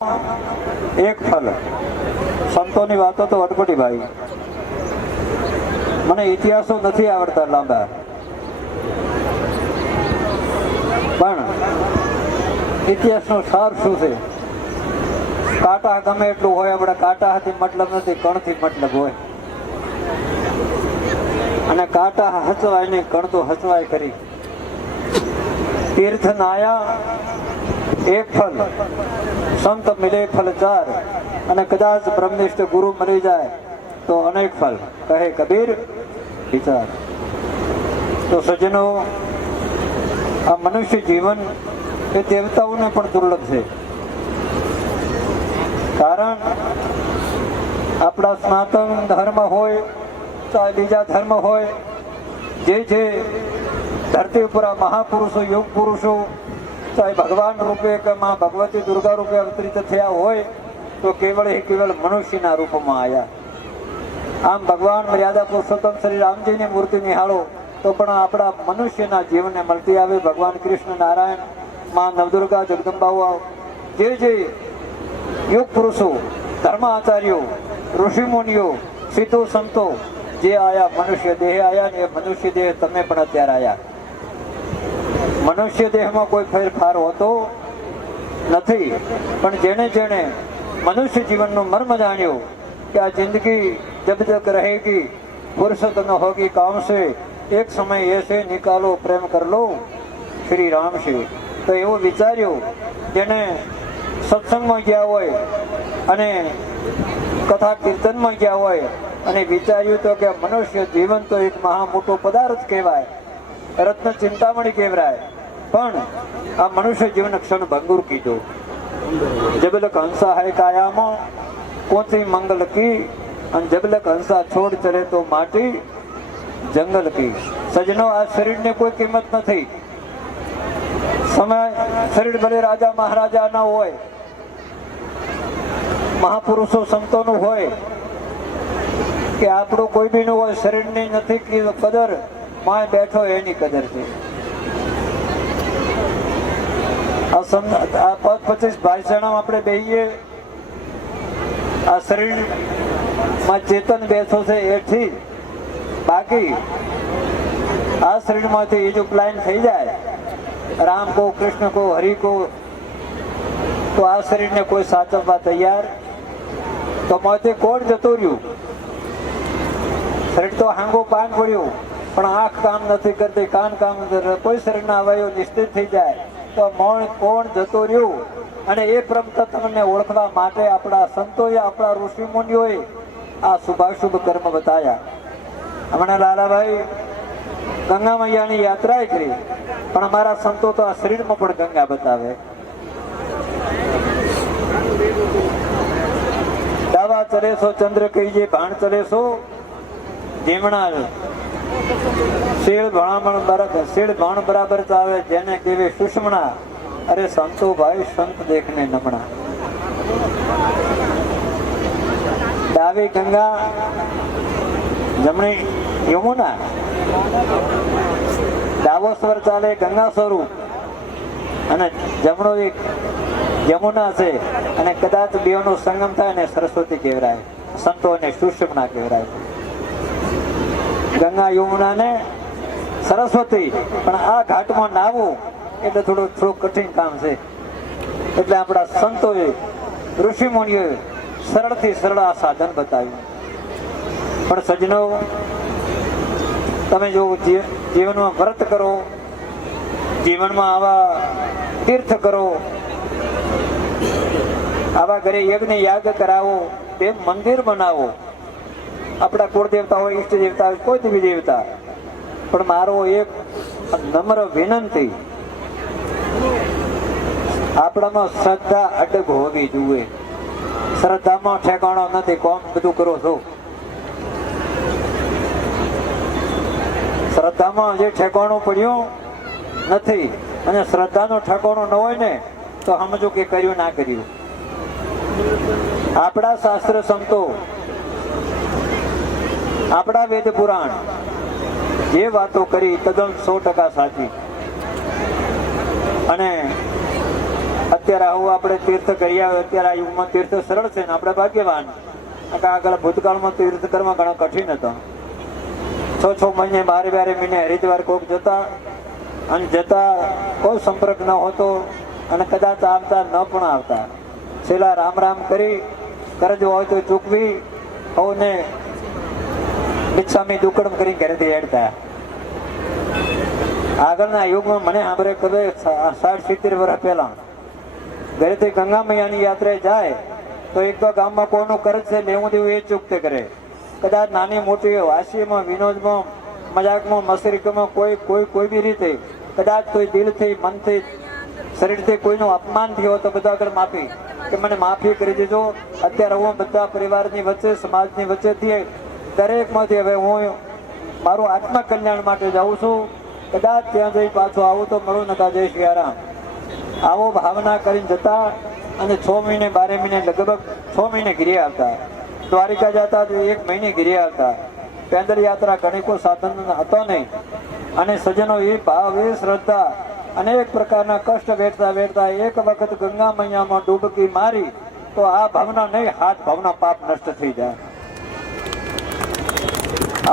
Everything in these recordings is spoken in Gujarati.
એક ફલ. સંતોની વાતો તો અટપટી ભાઈ, મને ઇતિહાસો નથી આવડતા લાંબા, પણ ઇતિહાસનો સાર શું છે? કાંટા ગમે એટલું હોય, આપણે કાંટાથી મતલબ નથી, કણથી મતલબ હોય. અને કાંટા હચવાય નહીં, કણ તો હચવાય કરી. તીર્થ નાયા એક ફલ, સંત મિલે ફલ ચાર, અને કદાચ બ્રહ્મનિષ્ઠ ગુરુ મળી જાય તો અનેક ફલ, કહે કબીર વિચાર. તો સજ્જનો, આ મનુષ્ય જીવન એ દેવતાઓને પણ દુર્લભ છે. કારણ આપણા સનાતન ધર્મ હોય ચાહે બીજા ધર્મ હોય, જે જે ધરતી ઉપર આ મહાપુરુષો યુગ પુરુષો ચાહે ભગવાન રૂપે કે માં ભગવતી દુર્ગા રૂપે અવતરિત થયા હોય, તો કેવળ મનુષ્યના રૂપમાં આવ્યા. આમ ભગવાન મર્યાદા પુરુષોત્તમ શ્રી રામજીની મૂર્તિ નિહાળો તો પણ આપણા મનુષ્યના જીવનને મળતી આવે. ભગવાન કૃષ્ણ નારાયણ, માં નવદુર્ગા જગદંબાઓ, જે જે યુગ પુરુષો, ધર્મ આચાર્યો, ઋષિમુનિઓ, સિદ્ધો સંતો જે આયા, મનુષ્ય દેહ આયા, ને એ મનુષ્ય દેહ તમે પણ અત્યારે આયા. મનુષ્ય દેહમાં કોઈ ફેરફાર હોતો નથી, પણ જેને જેને મનુષ્ય જીવનનો મર્મ જાણ્યો કે આ જિંદગી જબ તક રહેગી ફુરસત ન હોગી કામ સે, એક સમય એસે નિકાલો પ્રેમ કર લો શ્રી રામ છે. તો એવું વિચાર્યું, જેને સત્સંગમાં ગયા હોય અને કથા કીર્તનમાં ગયા હોય અને વિચાર્યું તો કે મનુષ્ય જીવન તો એક મહા મોટો પદાર્થ કહેવાય, રત્ન ચિંતામણી કહેવાય, પણ આ મનુષ્ય જીવન ક્ષણ ભંગુર કીધું. જબલક હંસા હૈ કાયામાં કોથી મંગલ કી, અને જબલક હંસા છોડ ચરે તો માટી જંગલ કી. સજનો, આ શરીરને કોઈ કિંમત નથી. સમય શરીર ભલે રાજા મહારાજા ના હોય, મહાપુરુષો સંતોનું હોય કે આપણું કોઈ બી નું હોય, શરીરની નથી કદર, માય બેઠો એની કદર છે. આ 25 ભાષણમાં આપણે બેહીએ, આ શરીરમાં ચેતન બેઠો છે એથી, બાકી આ શરીરમાંથી એ જો પ્લાન થઈ જાય, રામ કો, કૃષ્ણ કો, હરિ કો, તો આ શરીરને કોઈ સાચવવા તૈયાર તો માંથી કોણ જતું રહ્યું? શરીર તો હાંગો પાન પડ્યું, પણ આંખ કામ નથી કરતી, કાન કામ નથી, કોઈ શરીરના અવયવ નિશ્ચિત થઈ જાય તો મૌન કોણ જતું રહ્યું? અને એ પરમ તત્વને ઓળખવા માટે આપણા સંતોએ, આપણા ઋષિ મુનિઓએ આ શુભાશુભ કર્મ બતાવ્યા. હમણાં લાલાભાઈ ગંગા મૈયાની યાત્રા કરી, પણ અમારા સંતો તો આ શરીરમાં પણ ગંગા બતાવે. દાવા ચલેશો ચંદ્ર કહીએ ભાણ ચલેશો, જેમણા શેળ ભાણ બરાબર ચાવે, જેને કેવે સુષમણા. અરે સંતો ભાઈ, સંત દેખને નમણા. ડાવી ગંગા, જમણી યમુના, ડાબો સ્વર ચાલે ગંગા સ્વરૂપ, અને જમણો એક યમુના છે, અને કદાચ બેનો સંગમ થાય ને સરસ્વતી કહેવાય, સંતોને સુષમણા કહેવાય. ગંગા યમુના ને સરસ્વતી, પણ આ ઘાટમાં નાવું એટલે થોડું કઠિન કામ છે. એટલે આપણા સંતોએ, ઋષિ મુનિઓએ સરળથી સરળ આ સાધન બતાવ્યું. પણ સજ્જનો, તમે જો જીવનમાં વ્રત કરો, જીવનમાં આવા તીર્થ કરો, આવા ઘરે યજ્ઞ યાગ કરાવો, તે મંદિર બનાવો. આપણા કુળદેવતા હોય, ઈષ્ટ દેવતા હોય, કોઈ બી દેવતા, પણ મારો એક નમ્ર વિનંતી, આપણામાં શ્રદ્ધા અડગ હોવી જોઈએ. શ્રદ્ધામાં ઠેકાણો નથી, કોમ બધું કરો છો. શ્રદ્ધામાં જે ઠેકાણું પડ્યું નથી, અને શ્રદ્ધાનો ઠેકાણો ન હોય ને તો સમજો કે કર્યું ના કર્યું. આપણા શાસ્ત્ર સંતો, આપણા વેદ પુરાણ જે વાતો કરી તદ્દન 100% સાચી. અને અત્યારે આવું આપણે તીર્થ કરી આવે, અત્યારે આ યુગમાં તીર્થ સરળ છે ને આપણે ભાગ્યવાન. આગળ ભૂતકાળમાં તીર્થ કરવા ઘણો કઠિન હતો. 6 મહિને 12 મહિને હરિદ્વાર કોક જતા અને જતા કોઈ સંપર્ક ન હોતો અને કદાચ આવતા ન પણ આવતા. છેલ્લા રામ રામ કરી કરજ હોય તો ચૂકવી હોને બિચ્છામી દુકડમ કરી ઘરેથી હેડતા. આગળના યુગમાં મને સાંભળે કદે 60-70 વર્ષ પહેલા ઘરેથી ગંગા મૈયાની યાત્રાએ જાય તો એક તો ગામમાં કોનું કરજ છે લેવું દેવું એ ચૂકતે કરે. કદાચ નાની મોટી વાસીમાં વિનોદમાં મજાકમાં મસ્કરીમાં કોઈ બી રીતે કદાચ કોઈ દિલથી મનથી શરીરથી કોઈનું અપમાન થયો તો બધા આગળ માફી કે મને માફી કરી દીધો. અત્યારે હું બધા પરિવારની વચ્ચે સમાજની વચ્ચેથી દરેકમાંથી હવે હું મારું આત્મા કલ્યાણ માટે જાઉં છું. કદાચ ત્યાં જઈ પાછું આવું તો મળું નતા જય શ્રી રામ. આવો ભાવના કરીને જતા અને 6 મહિને 12 મહિને લગભગ 6 મહિને ઘીરે આવતા. દ્વારિકા જતા 1 મહિને ઘીરે આવતા. પેદલ યાત્રા ઘણી કોઈ સાધન હતો નહીં અને સજ્જનો એ ભાવ એ શ્રદ્ધા અનેક પ્રકારના કષ્ટ વેઠતા વેઠતા એક વખત ગંગા મૈયામાં ડૂબકી મારી તો આ ભાવના નહીં, હાથ ભાવના પાપ નષ્ટ થઈ જાય.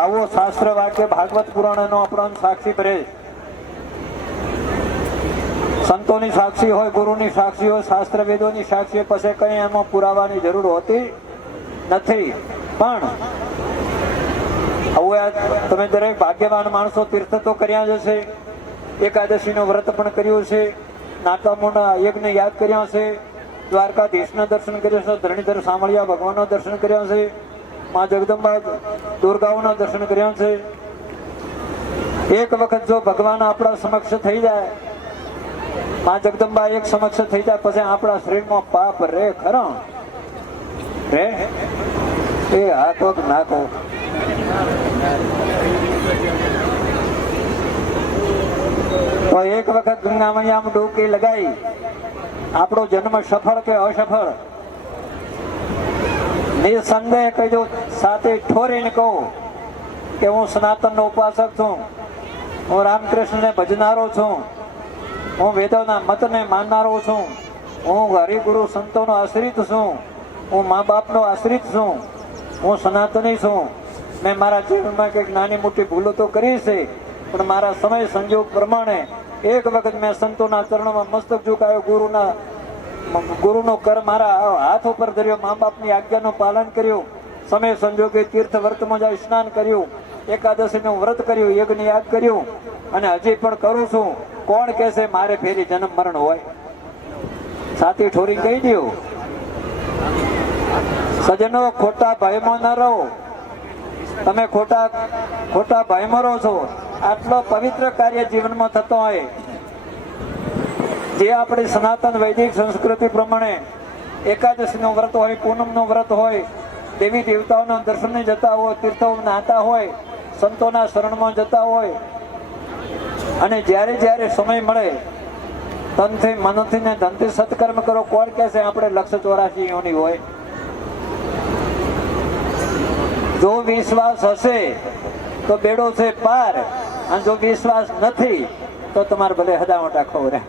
આવો શાસ્ત્ર વાક્ય ભાગવત પુરાણનો આપણો સાક્ષી ભરે. સંતોની સાક્ષી હોય, ગુરુની સાક્ષી હોય, શાસ્ત્ર વેદોની સાક્ષી પછી કઈ એમાં પુરાવાની જરૂર હોતી નથી. પણ હવે તમે દરેક ભાગ્યવાન માણસો તીર્થ તો કર્યા જ હશે, એકાદશીનું વ્રત પણ કર્યું છે, નાતામોના યજ્ઞ યાદ કર્યા છે, દ્વારકાધીશના દર્શન કર્યા છે, ધરણીધર સામળિયા ભગવાનના દર્શન કર્યા છે, માં જગદંબા દુર્ગાઓના દર્શન કર્યા છે. એક વખત જો ભગવાન આપણા સમક્ષ થઈ જાય, માં જગદંબા એક સમક્ષ થઈ જાય પછી આપણા શરીરમાં પાપ રે ખરા રે એ હાથો નાખો. તો એક વખત ગંગા મૈયામાં ડૂબકી લગાઈ આપણો જન્મ સફળ કે અસફળ નિસંદેહ કહેજો, સાથે ઠોરીને કહું કે હું સનાતનનો ઉપાસક છું, હું રામકૃષ્ણને ભજનારો છું, હું વેદોના મતને માનનારો છું, હું હરિગુરુ સંતોનો આશ્રિત છું, હું મા બાપનો આશ્રિત છું, હું સનાતની છું. મેં મારા જીવનમાં કંઈક નાની મોટી ભૂલો તો કરી છે પણ મારા સમય સંજોગ પ્રમાણે એક વખત મેં સંતોના ચરણોમાં મસ્તક ઝુકાયો, ગુરુનો કર મારા હાથ ઉપર ધર્યો, મા બાપની આજ્ઞાનું પાલન કર્યું, સમય સંજોગે તીર્થ વ્રતમાં જાય સ્નાન કર્યું, એકાદશીનું વ્રત કર્યું, યજ્ઞ યાદ કર્યું અને હજી પણ કરું છું. કોણ કહેશે મારે ફેરી જન્મ મરણ હોય? સાથી ઠોરી કહી દો. સજનો ખોટા ભયમાં ન રહો. તમે ખોટા ભયમાં રહો છો. આટલો પવિત્ર કાર્ય જીવનમાં થતો હોય, જે આપણી સનાતન વૈદિક સંસ્કૃતિ પ્રમાણે એકાદશીનું વ્રત હોય, પૂનમનું વ્રત હોય, દેવી દેવતાઓના દર્શને જતા હોય, તીર્થો નાતા હોય, સંતોના શરણમાં જતા હોય અને જ્યારે જ્યારે સમય મળે તનથી મનથી ને ધનથી સત્કર્મ કરો. કોણ કહેશે આપણે 184 યોની હોય? જો વિશ્વાસ હશે તો બેડો છે પાર, અને જો વિશ્વાસ નથી તો તમારે ભલે હદાવટા ખવરે.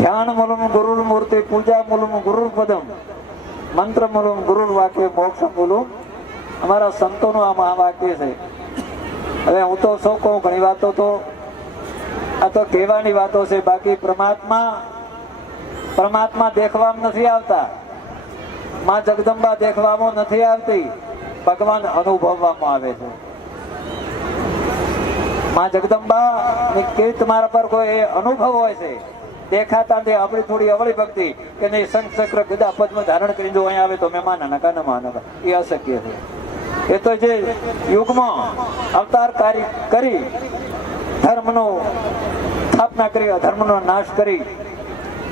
ધ્યાન મૂલમ ગુરુર મૂર્તિ, પૂજા મૂલમ ગુરુર પદમ, મંત્ર મૂલમ ગુરુર વાક્ય, મોક્ષ મૂલમ. અમારા સંતોનું આ મહાવાક્ય છે. હવે હું તો શું કહું, ઘણી વાતો તો આ તો કહેવાની વાતો છે, બાકી પરમાત્મા દેખવામાં નથી આવતા, માં જગદંબા દેખવામાં નથી આવતી, ભગવાન અનુભવવામાં આવે છે. માં જગદંબા કે તમારા પર કોઈ અનુભવ હોય છે, દેખાતા તે આપણી થોડી અવળી ભક્તિ કે નહીં, શંખ ચક્ર ગદા પદ્મ ધારણ કરીને જો અહીંયા આવે તો મેં માના કા ન માના, એ અશક્ય છે. એ તો જે યુગમાં અવતાર કરી ધર્મનો સ્થાપના કરી, અધર્મનો નાશ કરી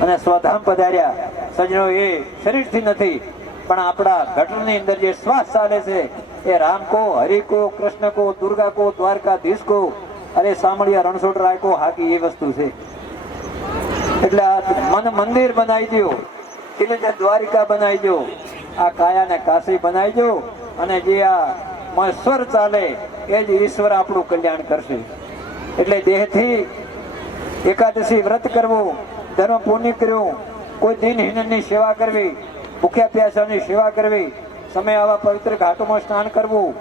અને સ્વધામ પધાર્યા. સજનો એ શરીરથી નથી પણ આપણા ઘટની અંદર જે શ્વાસ ચાલે છે એ રામ કો, હરિ કો, કૃષ્ણ કો, દુર્ગા કો, દ્વારકાધીશ કો, અરે સામળિયા રણછોડ રાય કો, હાકી એ વસ્તુ છે. એટલે આ મન મંદિર બનાવી દો, એટલે દ્વારિકા બનાવી દો, આ કાયાને કાશી બનાવી દો અને જે આ મહેશ્વર ચાલે એ જ ઈશ્વર આપણું કલ્યાણ કરશે. એટલે દેહથી એકાદશી વ્રત કરવું, ધર્મ પુણ્ય કર્યું, કોઈ દિનહીનની સેવા કરવી, ભૂખ્યા પ્યાસાની સેવા કરવી, સમય આવા પવિત્ર ઘાટોમાં સ્નાન કરવું,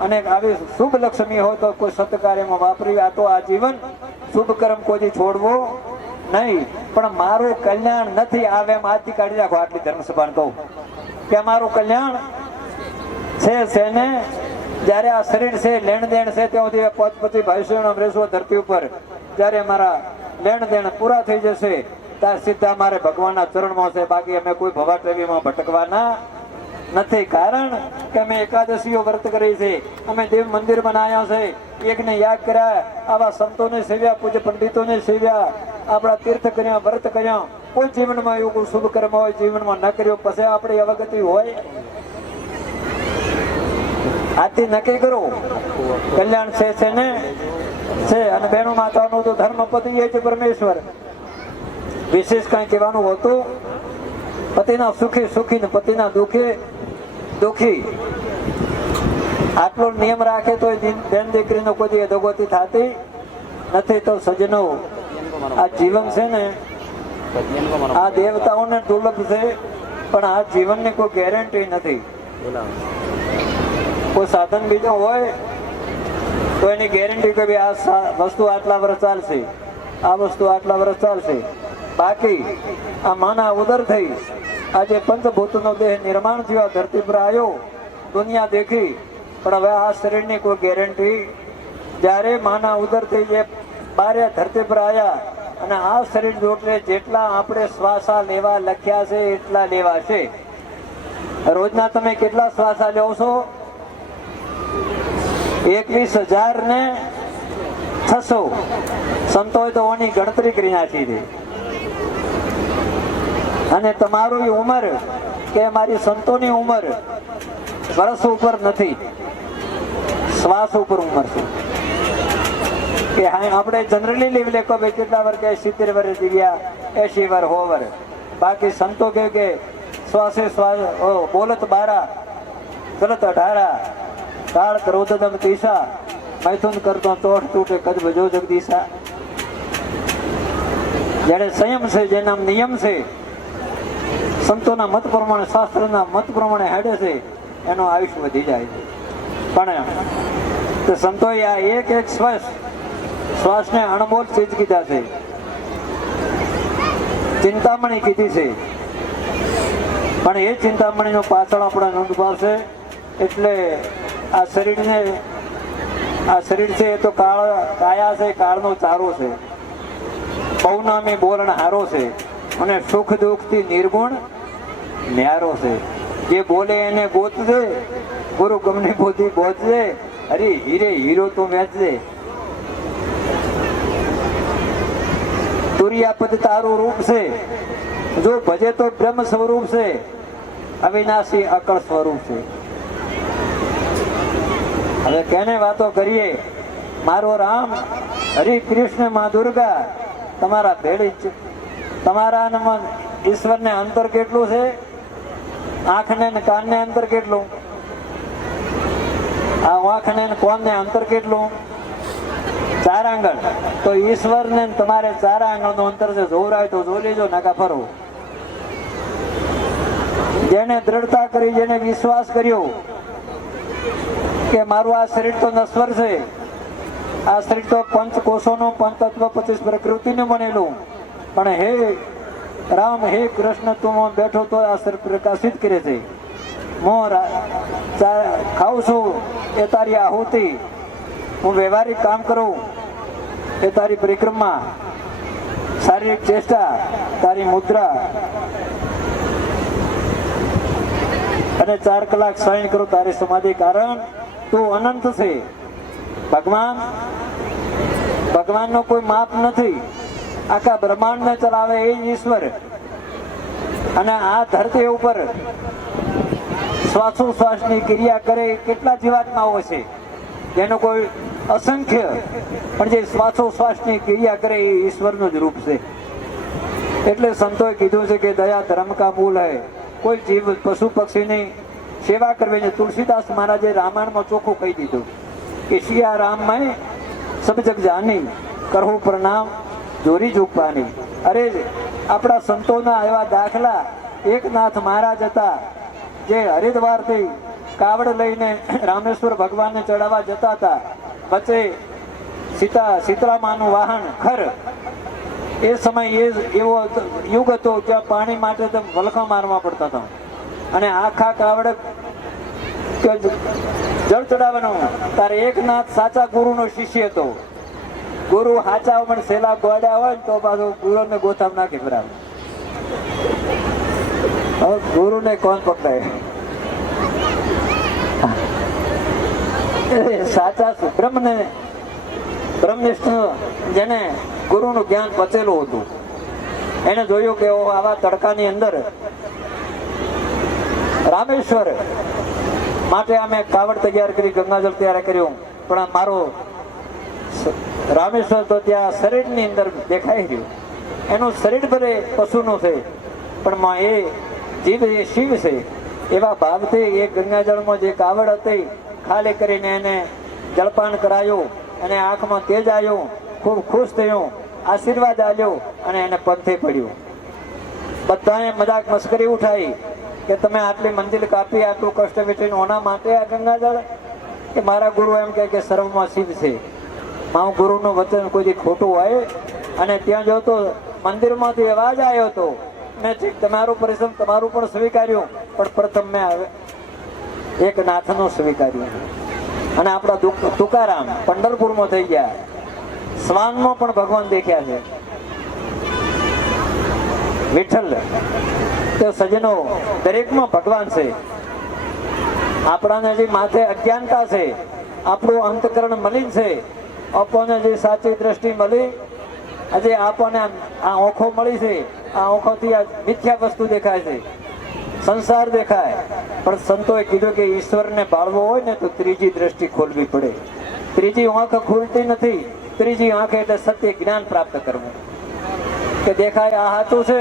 અને આવી શુભ લક્ષ્મી હોય તો કોઈ સત્કાર્યમાં વાપરી. આ તો આ જીવન શુભ કર્મ કોઈ છોડવો નહીં. પણ મારું કલ્યાણ નથી આવે એમ આજથી કાઢી રાખો. આટલી ધર્મસભાને કહું કે મારું કલ્યાણ છે ને જ્યારે આ શરીર છે, લેણ દેણ છે, ત્યાં સુધી પતિ ભાઈઓ રહેશો ધરતી ઉપર. જ્યારે મારા લેણ દેણ પૂરા થઈ જશે ત્યારે સીધા મારે ભગવાનના ચરણમાં છે. બાકી અમે કોઈ ભવાટવીમાં ભટકવાના નથી. કારણ કે અમે એકાદશીઓ વ્રત કરી છે, અમે દેવ મંદિર બનાવ્યા છે, એકને યાદ કર્યા, આવા સંતોને સેવ્યા, પૂજ્ય પંડિતોને સેવ્યા, આપણા તીર્થ કર્યા, વ્રત કર્યા. કોઈ જીવનમાં એવું કોઈ શુભ કર્મ હોય જીવનમાં ન કર્યો પછી આપણી અવગતિ હોય. આથી નક્કી કરો કલ્યાણ છે ને છે. અને બહેનો માતાનું તો ધર્મ પતિ છે પરમેશ્વર. વિશેષ કઈ કહેવાનું હોતું. પતિના સુખી સુખી ને પતિના દુખી દુખી. આટલો નિયમ રાખે તો બેન દીકરીનો કોઈ અધોગતિ થતી નથી. તો સજ્જનો આ જીવન છે ને આ દેવતાઓને દુર્લભ છે, પણ આ જીવનની કોઈ ગેરંટી નથી. કોઈ સાધન બીજો હોય તો એની ગેરંટી કે આ વસ્તુ આટલા વર્ષ ચાલશે, આ વસ્તુ આટલા વર્ષ ચાલશે. બાકી આ માના ઉદર થઈ આજે પંચભૂતનો દેહ નિર્માણ થયો, ધરતી પર આવ્યો, દુનિયા દેખી, પણ હવે આ શરીરની કોઈ ગેરંટી. જ્યારે માના ઉદર થઈ જે બારે ધરતી પર આવ્યા અને આ શરીર જોટલે જેટલા આપણે શ્વાસા લેવા લખ્યા છે એટલા લેવા છે. રોજના તમે કેટલા શ્વાસા લો છો? 21,600. સંતોએ તો ઓની ગણતરી કરી નાખી છે. અને તમારી ઉંમર કે મારી સંતોની ઉંમર વર્ષ ઉપર નથી, શ્વાસ ઉપર ઉંમર છે. કે હા આપણે જનરલી લઈ લે કે કેટલા વર્ષ કે 70 વર્ષ જીવ્યા, 80 વર્ષ, 100 વર્ષ. બાકી સંતો કે શ્વાસે શ્વાસ બોલત 12, ચલત 18, કાળ ક્રોધદમ તીસા, મૈથુન કરતો ચોટ તૂટે કદ ભજો જગદીશા. જ્યારે સંયમ છે, જેના નિયમ છે, સંતોના મત પ્રમાણે, શાસ્ત્રના મત પ્રમાણે હેડે છે, એનું આયુષ્ય વધી જાય છે. પણ સંતોએ આ એક એક શ્વાસને અણમોલ ચીજ કીધા છે, ચિંતામણી કીધી છે. પણ એ ચિંતામણીનો પાછળ આપણા નોંધ પાડશે. એટલે આ શરીર છે એ તો કાયા છે, કાળનો ચારો છે, પૌનામી બોલણ હારો છે, અને સુખ દુઃખ થી નિર્ગુણ ન્યારો છે. જે બોલે એને ગોતજે, ગુરુ ગમની બોધી બોધજે, અરે હીરે હીરો તો વેચજે. તુરિયાપદ તારું રૂપ છે, જો ભજે તો બ્રહ્મ સ્વરૂપ છે, અવિનાશી અકળ સ્વરૂપ છે. હવે કેને વાતો કરીએ? મારો રામ, હરિ કૃષ્ણ, માં દુર્ગા, તમારા ભેળી. તમારા ઈશ્વરને અંતર કેટલું છે? આંખને ને કાનને અંતર કેટલું? આ આંખને ને કોનને અંતર કેટલું? 4 આંગળ. તો ઈશ્વરને તમારે 4 આંગળનું અંતર છે. જોવરાય તો જોઈ લેજો, નાકા ફરો. જેને દ્રઢતા કરી, જેને વિશ્વાસ કર્યો કે મારું આ શરીર તો નશ્વર છે, આ શરીર તો પંચ કોષોનું, પંચતત્વ 25 પ્રકૃતિનું બનેલું, પણ હે રામ, હે કૃષ્ણ, તું બેઠો તો આ શરીર પ્રકાશિત કરે છે. હું ખાઉં છું એ તારી આહુતિ, હું વ્યવહારિક કામ કરું એ તારી પરિક્રમા, શારીરિક ચેષ્ટા તારી મુદ્રા, અને 4 કલાક શયન કરું તારી સમાધિ. કારણ તું અનંત છે. ભગવાનનો કોઈ માપ નથી. આખા બ્રહ્માંડને ચલાવે એ ઈશ્વર. અને આ ધરતી ઉપર શ્વાસોશ્વાસની ક્રિયા કરે કેટલા જીવાત્માઓ છે, જેનો કોઈ અસંખ્ય, પણ જે શ્વાસોશ્વાસની ક્રિયા કરે એ ઈશ્વરનું જ રૂપ છે. એટલે સંતોએ કીધું છે કે દયા ધર્મ કા મૂળ હૈ. કોઈ જીવ, પશુ પક્ષીની સેવા કરવી છે. તુલસીદાસ મહારાજે રામાયણમાં ચોખ્ખું કહી દીધું કે સિયા રામ મેં સબ જગ જાની, કરહું પ્રણામ જોરી ઝૂકવાની. અરે આપણા સંતોના એવા દાખલા એક નાથ મહારાજ હતા જે હરિદ્વારથી કાવડ લઈને રામેશ્વર ભગવાનને ચડાવવા જતા હતા. વચ્ચે શીતળામાનું વાહન ખર. એ સમય એવો યુગ હતો જ્યાં પાણી માટે તો વલખા મારવા પડતા હતા અને આખા કાવડ જળ ચડાવવાનો. તારે એક નાથ સાચા ગુરુનો શિષ્ય હતો. ગુરુ હાચા પણ સેલા ગોડ્યા હોય ને તો પાછું ગુરુને ગોથામ નાખી બરાબર. હવે ગુરુને કોણ પકડાય? સાચા બ્રહ્મનિષ્ઠ જેને ગુરુનું જ્ઞાન પચેલું હતું એને જોયું કે આવા તડકાની અંદર રામેશ્વર માટે અમે કાવડ તૈયાર કરી, ગંગાજળ તૈયાર કર્યું, પણ મારો રામેશ્વર તો ત્યાં શરીરની અંદર દેખાઈ રહ્યું. એનું શરીર ભલે પશુનું છે પણ એ જીવ એ શિવ છે. એવા ભાવથી એ ગંગાજળમાં જે કાવડ હતી ખાલી કરીને એને જળપાન કરાયું અને આંખમાં તેજ આવ્યું. ખૂબ ખુશ થયું, આશીર્વાદ આપ્યો અને એને પંથે પડ્યું. બધાએ મજાક મસ્કરી ઉઠાઈ કે તમે આટલી મંજિલ કાપી, આટલું કષ્ટ વેઠીને ઓના માટે આ ગંગાજળ? કે મારા ગુરુ એમ કહે કે સર્વમાં શિવ છે. મારું ગુરુનું વચન કોઈ ખોટું હોય? અને ત્યાં જોતો મંદિરમાંથી અવાજ આવ્યો હતો. મેં ઠીક તમારું પરિશ્રમ તમારું પણ સ્વીકાર્યું, પણ પ્રથમ મેં એક નાથનું સ્વીકાર્યું. અને આપણા તુકારામ પંઢરપુરમાં થઈ ગયા. સ્વાનમાં પણ ભગવાન દેખ્યા છે. વિઠ્ઠલ તે સજનો દરેકમાં ભગવાન છે. આપણાને જે માથે અજ્ઞાનતા છે, આપણું અંતકરણ મલિન છે, આપણને જે સાચી દ્રષ્ટિ મળી, આજે આપણને આ ઓખો મળી છે, આ ઓખોથી આ મિથ્યા વસ્તુ દેખાય છે, સંસાર દેખાય. પણ સંતોએ કીધું કે ઈશ્વરને બાળવો હોય ને તો ત્રીજી દ્રષ્ટિ ખોલવી પડે. ત્રીજી આંખ ખુલતી નથી. ત્રીજી આંખ એટલે સત્ય જ્ઞાન પ્રાપ્ત કરવું. કે દેખાય આ સાચું છે,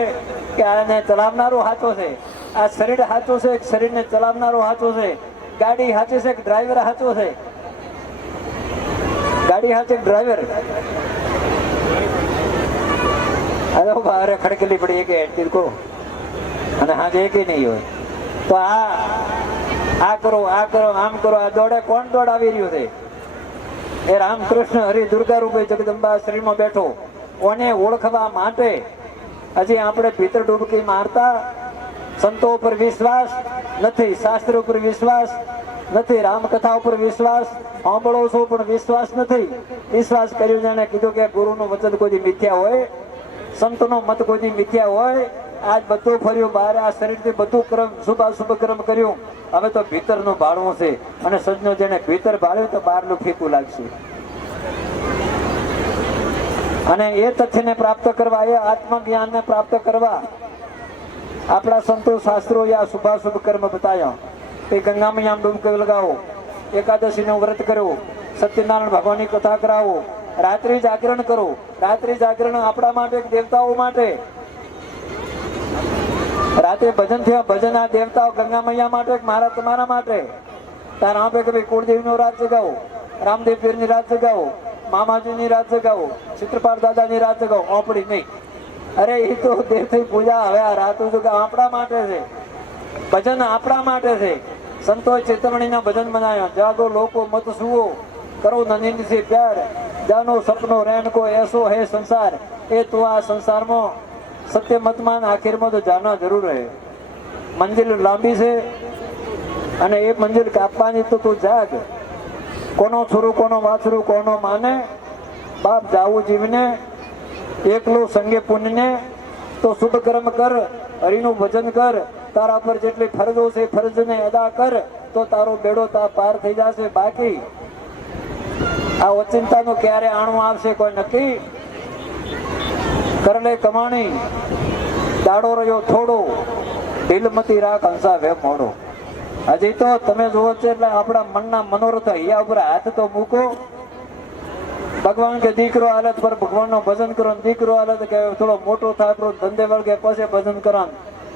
કે આને ચલાવનારો સાચો છે, આ શરીર સાચું છે, શરીરને ચલાવનારો સાચો છે, ગાડી સાચી છે કે ડ્રાઈવર સાચો છે? ગાડી સાચી ડ્રાઈવર? અરે બારે ખડકેલી પડી કે તીરકો અને હા જે કે નહીં હોય તો આ કરો, આ કરો, આમ કરો. આ દોડે કોણ દોડાવી રહ્યું છે? એ રામકૃષ્ણ હરિ દુર્ગા રૂપે જગદંબા શરીરમાં બેઠો. કોને ઓળખવા માટે હજી આપણે ભીતર ડૂબકી મારતા. સંતો ઉપર વિશ્વાસ નથી, શાસ્ત્ર ઉપર વિશ્વાસ નથી, રામકથા ઉપર વિશ્વાસ સાંભળો છો પણ વિશ્વાસ નથી. વિશ્વાસ કર્યું જાણે કીધું કે ગુરુનું વચન કોઈ મિથ્યા હોય, સંતનો મત કોઈ મિથ્યા હોય. આજ બધું ફર્યું બહાર, આ શરીરથી બધું કર્મ શુભ કર્મ કર્યું. હવે તો ભીતરનું ભાળવું છે. અને સજનો જેને ભીતર ભાળ્યું તો બહારનું ફીકું લાગશે. અને એ તથ્યને પ્રાપ્ત કરવા, એ આત્મજ્ઞાનને પ્રાપ્ત કરવા આપણા સંતો શાસ્ત્રોએ આ શુભાશુભ કર્મ બતાવ્યા. એ ગંગા મૈયામાં ડૂબકી લગાવો, એકાદશીનું વ્રત કરો, સત્યનારાયણ ભગવાનની કથા કરાવો, રાત્રિ જાગરણ કરો. રાત્રિ જાગરણ આપણા માટે, દેવતાઓ માટે. રાતે ભજન થયા, ભજન આ દેવતાઓ ગંગા મૈયા માટે, મારા તમારા માટે. તારા આપે કે ભાઈ કુળદેવીનો રાત જગાવો, રામદેવ પીરની રાત જગાવો, મામાજીની રાત જગાવો, ચિત્રપાળ દાદાની રાત જગાવો. ઓપડી નહીં. અરે એ તો દેવથી પૂજા. હવે આ રાતો આપણા માટે છે, ભજન આપણા માટે છે. સંતોષ ચેતવણીના ભજન બનાવ્યા. જાગો લોકો મત સુવો, કરો નંદિન સે પ્યાર, જાનો સપનો રહેન કો એસો હે સંસાર. એ તો આ સંસારમાં સત્ય મતમાન આખીરમાં તો જાના જરૂર રહે. મંજિલ લાંબી છે અને એ મંજિલ કાપવાની તો તું જાગ. કોનો છોરું કોનો વાછરું કોનો માને, બાપ જાવું જીવને, એકલો સંગે પુણ્યને. તો શુભ કર્મ કર, હરિનું ભજન કર, તારા પર જેટલી ફરજો છે ફરજને અદા કર, તો તારો બેડો પાર થઈ જશે. બાકી આ ઓચિંતાનું ક્યારે આણું આવશે કોઈ નક્કી. કરલે કમાણી દાડો રહ્યો થોડો, ઢીલમતી રાખ હંસા વે મોડો. હજી તો તમે જુઓ છો એટલે આપણા મનના મનોરથ અહીંયા ઉપર હાથ તો મૂકો. ભગવાન કે દીકરો હાલત પર ભગવાનનું ભજન કરો, દીકરો હાલત કે થોડો મોટો થાય આપણો ધંધે વળગે પછી ભજન કરો,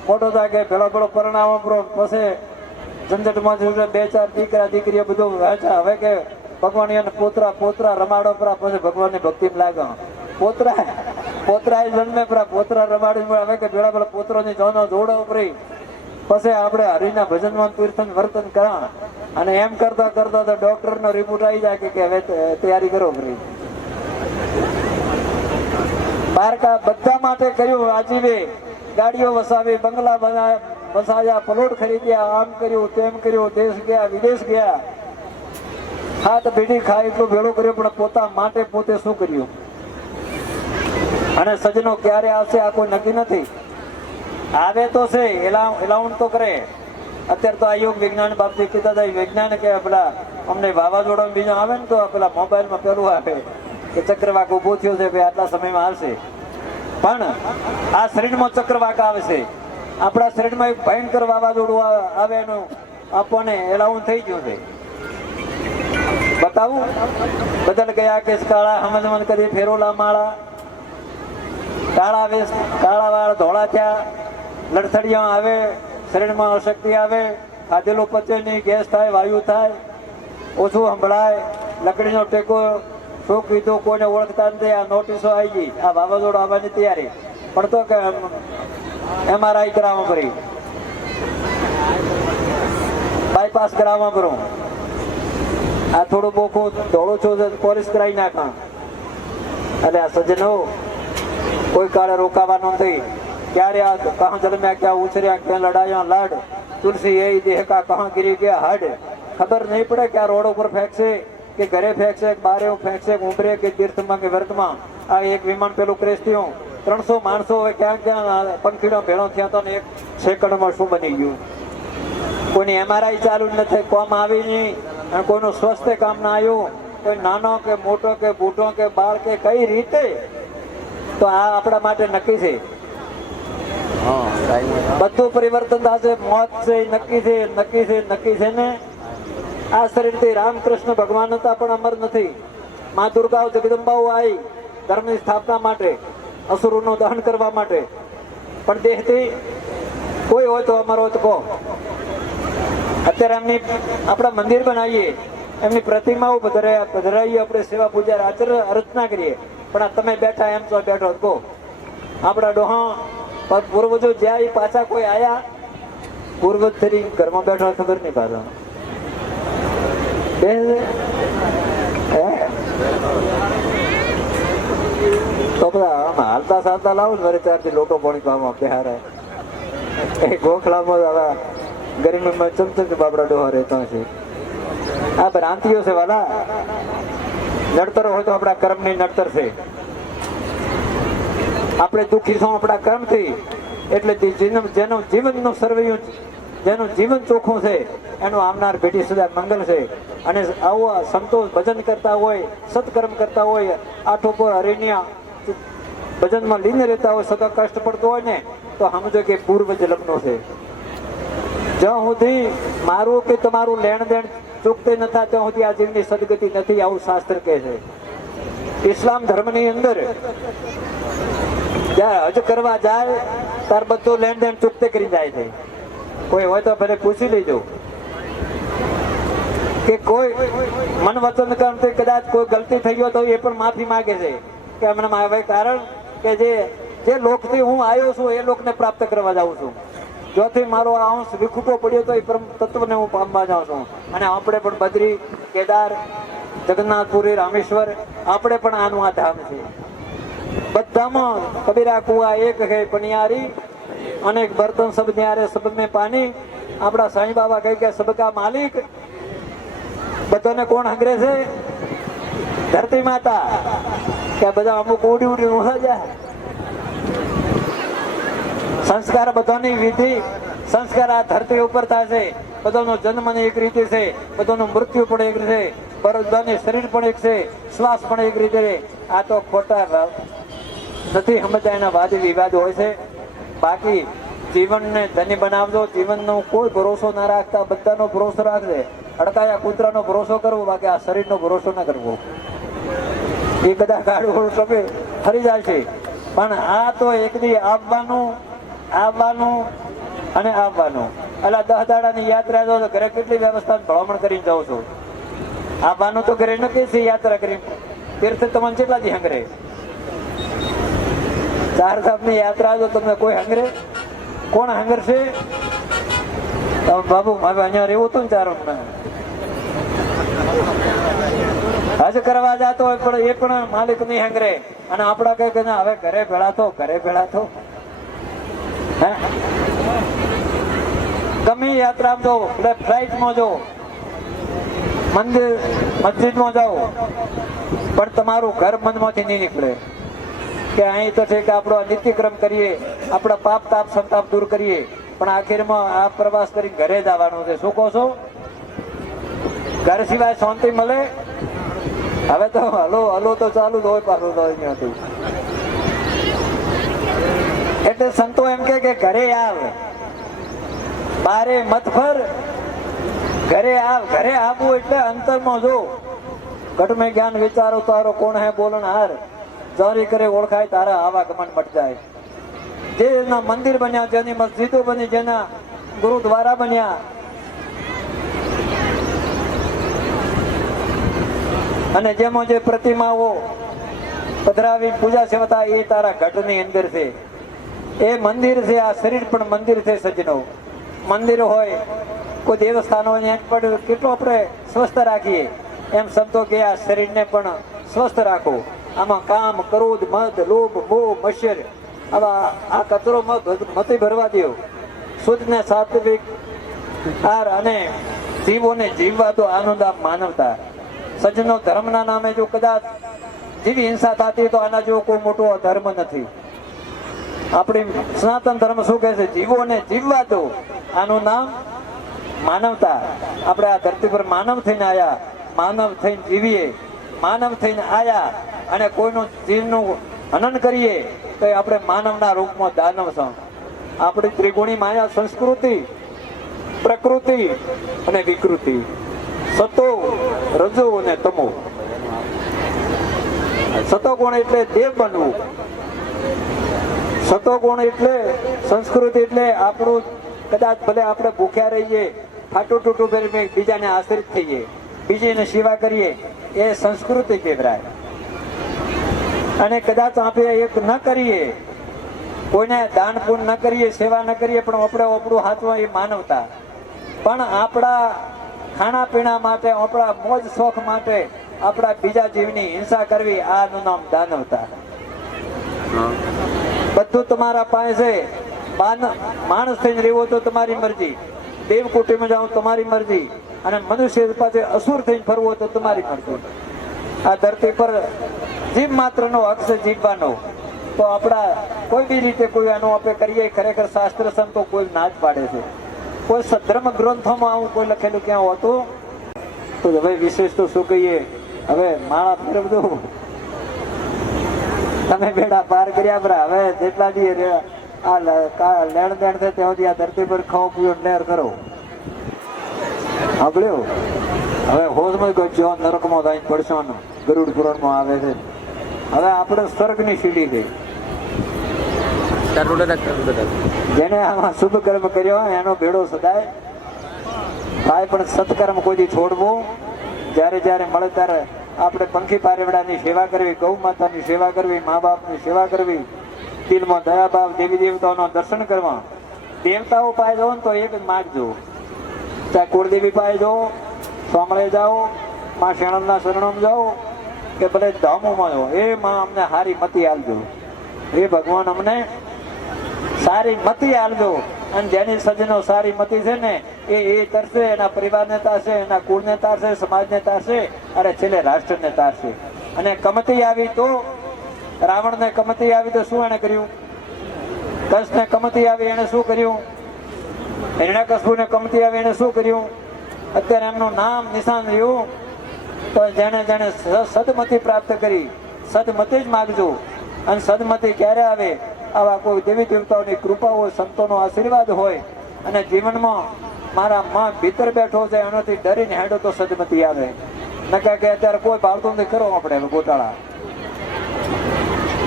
મોટો થાય કે ભેળો ભેળો પરિણામ આપણો પછી ઝંઝટમાં બે ચાર દીકરા દીકરીઓ બધું વાંચા. હવે કે ભગવાન એને પોતરા રમાડો પરા પછી ભગવાનની ભક્તિ લાગે. પોતરા પોતરા જન્મે પેલા પોતરા રમાડી આવે કે પેલા પેલા પોતરોની જોનો જોડો ઉપરી પછી આપણે હરિના ભજનમાં કીર્તન વર્તન કરા અને એમ કરતા કરતા તો ડોક્ટર નો રિપોર્ટ આવી જાય કે હવે તૈયારી કરો ઉપરી પારકા બધા માટે કર્યું આજીવે ગાડીઓ વસાવી બંગલા વસાવ્યા પ્લોટ ખરીદ્યા આમ કર્યું તેમ કર્યું દેશ ગયા વિદેશ ગયા હાથ ભીડી ખાય એટલું ભેળું કર્યું પણ પોતા માટે પોતે શું કર્યું અને સજનો ક્યારે આવશે આ કોઈ નક્કી નથી આવે તો છે એલાઉન્ટ તો કરે અત્યારે તો આ યોગ વિજ્ઞાન બાબતે કીધા હતા વિજ્ઞાન કે પેલા અમને વાવાઝોડા બીજો આવે ને તો પેલા મોબાઈલમાં પેલું આપે કે ચક્રવાક ઉભો થયો છે ભાઈ આટલા સમયમાં આવશે પણ આ શરીરમાં ચક્રવાક આવે છે આપણા શરીરમાં એક ભયંકર વાવાઝોડું આવે એનું આપણને એલાઉન્ટ થઈ ગયું છે બતાવું બદલ ગયા કે કાળા હમજ કરી ફેરોલા માળા કાળા વાળ ધોળા થયા લડથડિયા આવે શરીરમાં અશક્તિ આવે ખાધેલું પચે નહીં ગેસ થાય વાયુ થાય ઓછું સંભળાય લકડીનો ટેકો શું કીધું કોઈને ઓળખતા નથી આ નોટિસો આવી ગઈ આ વાવાઝોડું આવવાની તૈયારી પણ તો કે MRI કરાવવા પડી બાયપાસ કરાવવા પડું આ થોડું બોખું ધોળું છું પોલીસ કરાવી નાખા એટલે આ સજ્જનો કોઈ કાળે રોકાવાનું નથી ક્યારે આ કહા જન્મ્યા ક્યાં ઉછર્યા ક્યાં લડાયા લડ તુલસી એ દેહ કા કહા ગીરી ગયા હડ ખબર નહીં પડે કે આ રોડ ઉપર ફેંકશે કે ઘરે ફેંકશે બારે ફેંકશે ઉમરે કે તીર્થમાં કે વર્તમાં આ એક વિમાન પેલું ક્રેશ થયું 300 માણસો હવે ક્યાં ક્યાં પંખીડો ભેળો થયા તો ને 1 સેકન્ડમાં શું બની ગયું કોઈની MRI ચાલુ નથી કોમ આવી નહીં અને કોઈનું સ્વસ્થ કામ ના આવ્યું કોઈ નાનો કે મોટો કે બૂઢો કે બાળ કે કઈ રીતે તો આ આપણા માટે નક્કી છે બધું પરિવર્તન થશે મોત છે નક્કી છે ને આ શરીરથી રામકૃષ્ણ ભગવાન હતા પણ અમર નથી મા દુર્ગા જગદંબાઓ આવી ધર્મની સ્થાપના માટે અસુરોનું દહન કરવા માટે પણ દેહથી કોઈ હોય તો અમર હોય તો કહો અત્યારે એમની આપણા મંદિર બનાવીએ એમની પ્રતિમાઓ પધરાવીએ આપણે સેવા પૂજા અર્ચના કરીએ પણ તમે બેઠા એમ તો બેઠો કહો આપણા ડોહા પૂર્વજો જ્યાં પાછા કોઈ આયા પૂર્વજ થઈ ઘરમાં બેઠો ખબર નહીં પાછા તો બધા આમ હાલતા ચાલતા લાવું ને વરે ચારથી લોટો પાણી પાવા બિહારે એ ગોખલામાં હવે ગરમીમાં ચમચમ બાપડા ડોહા રહેતા છે આ ભ્રાંતિઓ છે વાલા નડતર હોય તો આપણા કર્મની નડતર છે આપણે દુઃખી છો આપણા કર્મથી એટલે જેનું જીવનનું સર્વૈયું જેનું જીવન ચોખ્ખું છે એનું આવનાર પેઢી સદા મંગલ છે અને આવું સંતોષ ભજન કરતા હોય સત્કર્મ કરતા હોય આઠો પર હરિણ્યા ભજનમાં લીન રહેતા હોય સદા કષ્ટ પડતો હોય ને તો સમજો કે પૂર્વ જન્મનો છે જ્યાં સુધી મારું કે તમારું લેણ દેણ ચૂકતે ન થાય ત્યાં સુધી આ જીવની સદગતિ નથી આવું શાસ્ત્ર કહે છે ઇસ્લામ ધર્મની અંદર જ્યારે હજ કરવા જાય ત્યાર બધું લેણ દેણ ચૂકતે કરી જાય છે કોઈ હોય તો ભલે પૂછી લેજો કે કોઈ મન વચન કરતી કદાચ કોઈ ગલતી થઈ ગયો તો એ પણ માફી માંગે છે કે અમને આવે કારણ કે જે લોકથી હું આવ્યો છું એ લોકને પ્રાપ્ત કરવા જાઉં છું જોથી મારો આ અંશ વિખૂટો પડ્યો તો એ પરમ તત્વને હું પામવા જાઉં છું અને આપણે પણ બદ્રી કેદાર જગન્નાથપુરી રામેશ્વર આપણે પણ આનું આ ધામ છે બધામાં કબીરા કુવા એક હે પનિયારી અનેક બર્તન સબ ન્યારે સબ મેં પાણી આપણા સાંઈ બાબા કહે કે સબકા માલિક બધાને કોણ હંગરે છે ધરતી માતા કે બધા અમુક ઉડી ઉડી ઉડા જાય સંસ્કાર બધાની વિધિ સંસ્કાર આ ધરતી ઉપર થાય છે બધાનો જન્મ એક રીતે છે બધાનું મૃત્યુ પણ એક રીતે બધાની શરીર પણ એક છે શ્વાસ પણ એક રીતે આ તો ખોટા નથી સમજતા એના વાદ વિવાદ હોય છે બાકી જીવનને ધની બનાવજો જીવનનો કોઈ ભરોસો ના રાખતા બધાનો ભરોસો રાખજે અડકાયા કૂતરાનો ભરોસો કરવો બાકી આ શરીરનો ભરોસો ના કરવો એ કદાચ ગાડું તમે ફરી જાય છે પણ આ તો એક દી આવવાનું અને આવવાનું એટલે 10 દાડાની યાત્રા જો ઘરે કેટલી વ્યવસ્થા ભલામણ કરીને જાઉં છું આવવાનું તો ઘરે નક્કી છે યાત્રા કરી તીર્થ તમને કેટલા દી હંગરે ચાર ધામની યાત્રા જો તમને કોઈ હંગરે? કોણ હંગરશે? બાબુ હવે અહીંયા રહેવું હતું ને ચાર હજ કરવા જતો હોય પણ એ પણ માલિક નહીં હંગરે. અને આપડા કઈ કે હવે ઘરે ભેળા થો હે. ગમે યાત્રા જો, ફ્લાઇટમાં જો, મસ્જિદમાં જાઓ, પણ તમારું ઘર મનમાંથી નહીં નીકળે કે અહીં તો છે કે આપણો નિત્યક્રમ કરીએ, આપણા પાપ તાપ સંતાપ દૂર કરીએ, પણ આખીરમાં આ પ્રવાસ કરી ઘરે જ આવવાનું છે. શું કહો છો? ઘર સિવાય શાંતિ મળે? હવે તો હલો તો ચાલુ જ હોય પાછું તો અહીંયાથી. એટલે સંતો એમ કે ઘરે આવ, બારે મત ફર, ઘરે આવ. ઘરે આવવું એટલે અંતરમાં જો. ઘટ મેં જ્ઞાન વિચારો તારો કોણ હે બોલણ હાર, ચોરી કરે ઓળખાય તારા આવા ગમન મટ જાય. જેના મંદિર બન્યા, જેની મસ્જિદો બની, જેના ગુરુદ્વારા બન્યા, અને જેમાં જે પ્રતિમાઓ પધરાવી પૂજા સેવતા એ તારા ઘટની અંદર છે. એ મંદિર છે. આ શરીર પણ મંદિર છે સજ્જનો. મંદિર હોય, કોઈ દેવસ્થાન હોય, પણ કેટલો આપણે સ્વસ્થ રાખીએ. એમ સંતો કે આ શરીરને પણ સ્વસ્થ રાખો. આમાં કામ, ક્રોધ, મદ, લોભ, મોહ, મત્સર આવા આ કચરો મતી ભરવા દો. શુદ્ધ ને સાત્વિક આર અને જીવોને જીવવા દો. આનંદ આપ માનવતા. સજ્જનો ધર્મના નામે જો કદાચ જીવી હિંસા થતી તો આના જેવો કોઈ મોટો ધર્મ નથી. આપણી સનાતન ધર્મ શું કહે છે? જીવોને જીવવા દો. આનું નામ માનવતા. આપણે આ ધરતી પર માનવ થઈને આયા, માનવ થઈને જીવીએ, માનવ થઈને આયા અને કોઈનું જીવનું હનન કરીએ તો આપણે માનવના રૂપમાં દાનવ છો. આપણી ત્રિગુણી માયા સંસ્કૃતિ, પ્રકૃતિ અને વિકૃતિ, સતો, રજો અને તમો. સતો ગુણ એટલે દેવ બનવું, સતો ગુણ એટલે સંસ્કૃતિ એટલે આપણું કદાચ ભલે આપણે ભૂખ્યા રહીએ, ફાટું ટૂટું કરી બીજાને આશ્રિત થઈએ, બીજીને સેવા કરીએ, એ સંસ્કૃતિ કહેવાય. અને કદાચ આપણે એક ન કરીએ, કોઈને દાન પુણ્ય ન કરીએ, સેવા ન કરીએ, પણ આપણે આપણું હાથમાં એ માનવતા. પણ આપણા ખાણા પીણા માટે, આપણા મોજ શોખ માટે આપણા બીજા જીવની હિંસા કરવી, આનું નામ દાનવતા. બધું તમારા પાસે. માણસ થઈને રહેવો તો તમારી મરજી, દેવ કુટીમાં જાઓ તમારી મરજી, અને મનુષ્ય પાસે અસુર થઈને ફરવો તો તમારી મરજી. આ ધરતી પર જીવ માત્રનો હક છે જીવવાનો. તો આપણા કોઈ બી રીતે કોઈ આનું આપણે કરીએ, ખરેખર શાસ્ત્ર સંતો કોઈ ના જ પાડે છે. કોઈ સધર્મ ગ્રંથોમાં આવું કોઈ લખેલું ક્યાં હોતું? તો હવે વિશેષ તો શું કહીએ, હવે માળા ફેરવજો. તમે બેડા પાર કર્યા બરા. હવે જેટલા દી આ લેણ દેણ છે ત્યાં સુધી આ ધરતી પર ખાઓ પીઓ લહેર કરો. સાંભળ્યો? હવે હોશમાં ગયો નરકમાં થઈને પડશો. ગરુડ પુરાણમાં આવે છે. હવે આપણે સ્વર્ગની સીડી ગઈ. જેને આમાં શુભ કર્મ કર્યો એનો ભેડો સદાય થાય. પણ સત્કર્મ કોઈ છોડવું. જ્યારે જ્યારે મળે ત્યારે આપણે પંખી પારેવડાની સેવા કરવી, ગૌ માતાની સેવા કરવી, મા બાપની સેવા કરવી, દિલમાં દયાભાવ, દેવી દેવતાઓના દર્શન કરવા. દેવતાઓ પાસે જાઓ ને તો એક જ માગજો, ચાહે કુળદેવી પાસે જાઓ, સોમળે જાઓ, માં શરણના શરણમ જાઓ, કે ભલે ધામોમાં જાઓ, એ માં અમને સારી મતી આલજો, એ ભગવાન અમને સારી મતી આલજો. અને જેની સજ્જનો સારી મતી છે ને એ તરશે, એના પરિવારને તારશે, એના કુળને તારશે, સમાજને તારશે, અને છેલ્લે રાષ્ટ્રને તારશે. અને કમતી આવી તો રાવણને કમતી આવી તો શું એને કર્યું? કંસને કમતી આવી એને શું કર્યું? હિરણ્યકશિપુને કમતી આવી એને શું કર્યું? અત્યારે એમનું નામ નિશાન રહ્યું. તો જેને જેને સદમતી પ્રાપ્ત કરી, સદમતી જ માગજો. અને સદમતી ક્યારે આવે? આવા કોઈ દેવી દેવતાઓની કૃપા હોય, સંતોનો આશીર્વાદ હોય, અને જીવનમાં મારા માં ભીતર બેઠો છે એનાથી ડરીને હેડો તો સદમતી આવે. નકા કે અત્યારે કોઈ ભાવતું નથી કરો આપણે ગોટાળા.